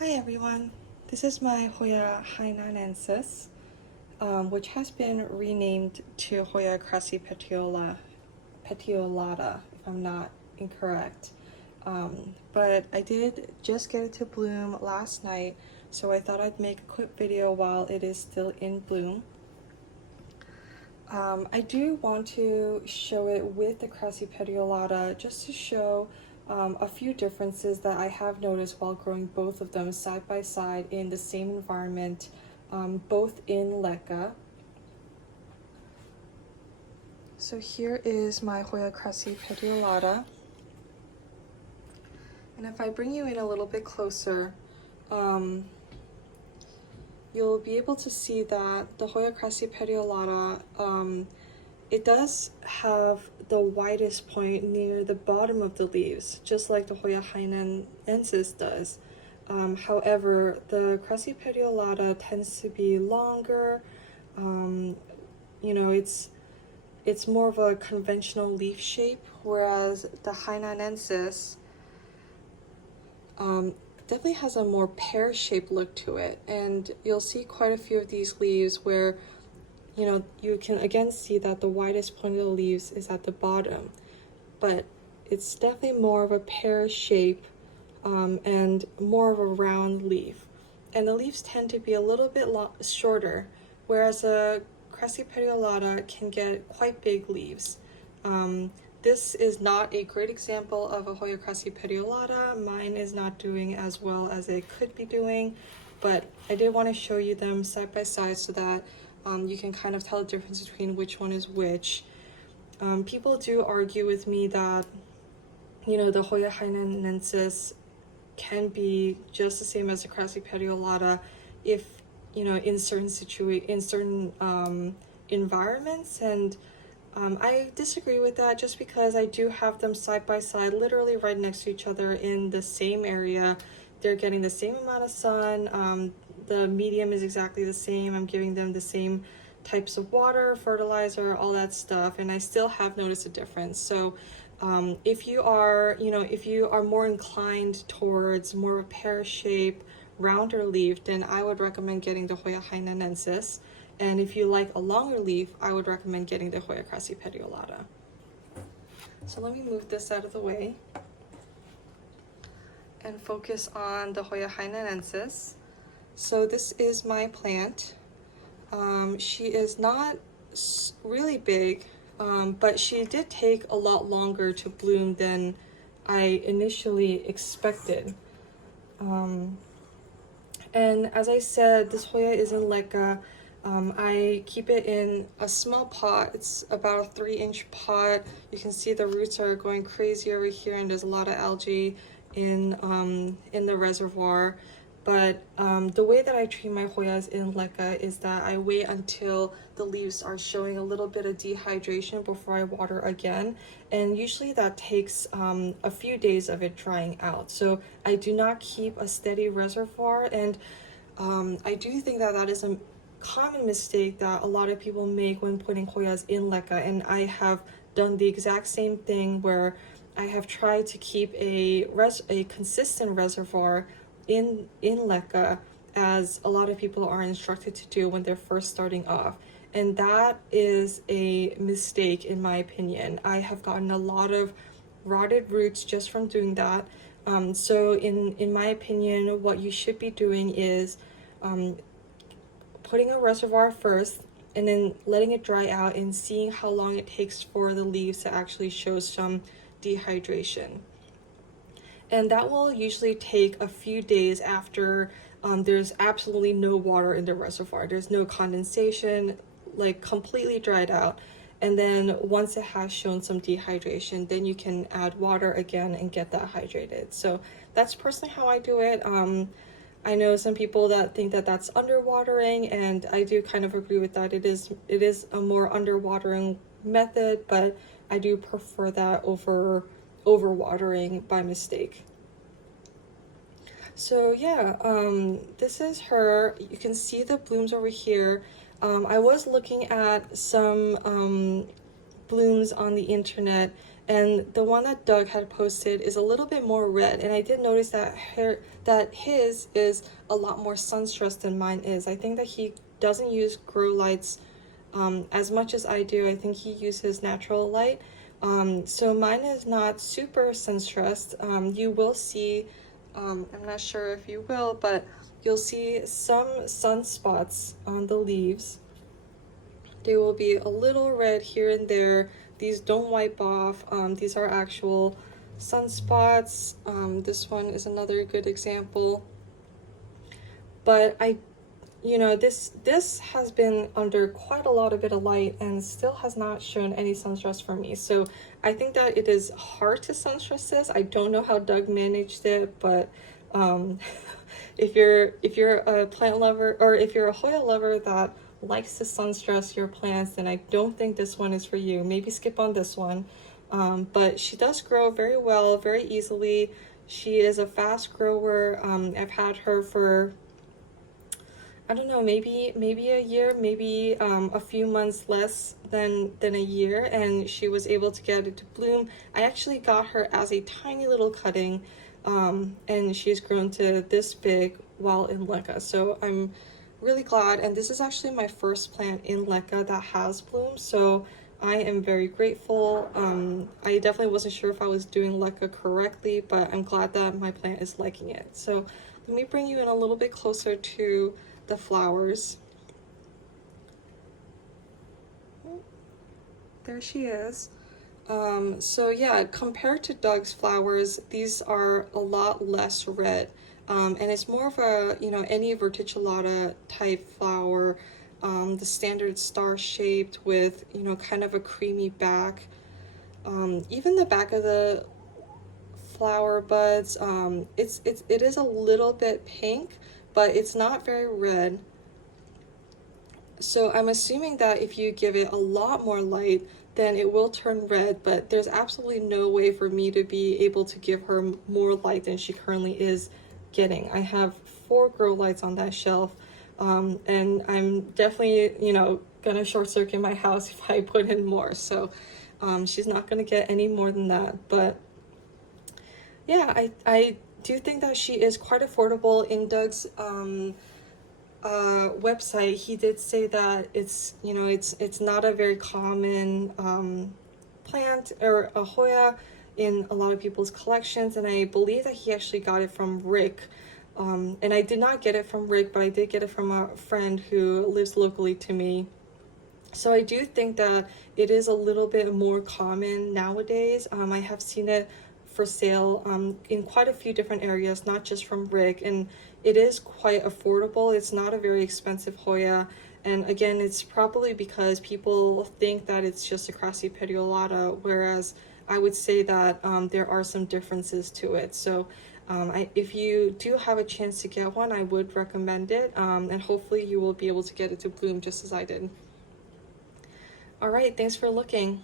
Hi everyone, this is my Hoya Hainanensis, which has been renamed to Hoya Crassipetiolata, if I'm not incorrect. But I did just get it to bloom last night, so I thought I'd make a quick video while it is still in bloom. I do want to show it with the Crassipetiolata just to show a few differences that I have noticed while growing both of them side by side in the same environment, both in LECA. So here is my Hoya Crassipetiolata. And if I bring you in a little bit closer, you'll be able to see that the Hoya Crassipetiolata, it does have the widest point near the bottom of the leaves, just like the Hoya Hainanensis does. However, the Crassipetiolata tends to be longer. It's more of a conventional leaf shape, whereas the Hainanensis definitely has a more pear-shaped look to it. And you'll see quite a few of these leaves where you can again see that the widest point of the leaves is at the bottom, but it's definitely more of a pear shape and more of a round leaf. And the leaves tend to be a little bit shorter, whereas a Crassipetiolata can get quite big leaves. This is not a great example of a Hoya Crassipetiolata. Mine is not doing as well as it could be doing, but I did want to show you them side by side so that you can kind of tell the difference between which one is which. People do argue with me that, the Hoya Hainanensis can be just the same as the Crassipetiolata if, in certain environments, and I disagree with that just because I do have them side by side, literally right next to each other in the same area. They're getting the same amount of sun. The medium is exactly the same. I'm giving them the same types of water, fertilizer, all that stuff, and I still have noticed a difference. So if you are more inclined towards more of a pear shape, rounder leaf, then I would recommend getting the Hoya Hainanensis. And if you like a longer leaf, I would recommend getting the Hoya Crassipetiolata. So let me move this out of the way and focus on the Hoya Hainanensis. So this is my plant. She is not really big, but she did take a lot longer to bloom than I initially expected. And as I said, this Hoya is in LECA. I keep it in a small pot. It's about a 3-inch pot. You can see the roots are going crazy over here, and there's a lot of algae in the reservoir. But the way that I treat my Hoyas in LECA is that I wait until the leaves are showing a little bit of dehydration before I water again. And usually that takes a few days of it drying out. So I do not keep a steady reservoir. And I do think that that is a common mistake that a lot of people make when putting Hoyas in LECA. And I have done the exact same thing where I have tried to keep a consistent reservoir in LECA, as a lot of people are instructed to do when they're first starting off. And that is a mistake in my opinion. I have gotten a lot of rotted roots just from doing that. So in my opinion, what you should be doing is putting a reservoir first and then letting it dry out and seeing how long it takes for the leaves to actually show some dehydration. And that will usually take a few days after there's absolutely no water in the reservoir. There's no condensation, like completely dried out. And then once it has shown some dehydration, then you can add water again and get that hydrated. So that's personally how I do it. I know some people that think that that's underwatering, and I do kind of agree with that. It is a more underwatering method, but I do prefer that over overwatering by mistake. So yeah, this is her. You can see the blooms over here. I was looking at some blooms on the internet, And the one that Doug had posted is a little bit more red, and I did notice that his is a lot more sun stressed than mine is. I think that he doesn't use grow lights as much as I do. I think he uses natural light. So mine is not super sun stressed. You will see, I'm not sure if you will, but you'll see some sunspots on the leaves. They will be a little red here and there. These don't wipe off. These are actual sunspots. This one is another good example. But this has been under quite a lot of bit of light and still has not shown any sun stress for me. So I think that it is hard to sun stress this. I don't know how Doug managed it, but if you're a plant lover, or if you're a Hoya lover that likes to sun stress your plants, then I don't think this one is for you. Maybe skip on this one. But she does grow very well, very easily. She is a fast grower. I've had her for, I don't know, maybe a year, maybe a few months less than a year, and she was able to get it to bloom. I actually got her as a tiny little cutting, and she's grown to this big while in LECA. So I'm really glad, and this is actually my first plant in LECA that has bloomed, so I am very grateful. I definitely wasn't sure if I was doing LECA correctly, but I'm glad that my plant is liking it. So let me bring you in a little bit closer to the flowers. There she is. So yeah, compared to Doug's flowers, these are a lot less red. And it's more of a, any verticillata type flower, the standard star shaped with, kind of a creamy back. Even the back of the flower buds, it is a little bit pink, but it's not very red. So I'm assuming that if you give it a lot more light, then it will turn red, but there's absolutely no way for me to be able to give her more light than she currently is getting. I have 4 grow lights on that shelf, and I'm definitely, gonna short circuit my house if I put in more. So she's not gonna get any more than that. But yeah, I do think that she is quite affordable. In Doug's website, he did say that it's not a very common plant or a Hoya in a lot of people's collections, and I believe that he actually got it from Rick. And I did not get it from Rick, but I did get it from a friend who lives locally to me. So I do think that it is a little bit more common nowadays. I have seen it for sale in quite a few different areas, not just from Rick, and it is quite affordable. It's not a very expensive Hoya, and again, it's probably because people think that it's just a Crassipetiolata, whereas I would say that there are some differences to it. So if you do have a chance to get one, I would recommend it, and hopefully you will be able to get it to bloom just as I did. All right, thanks for looking.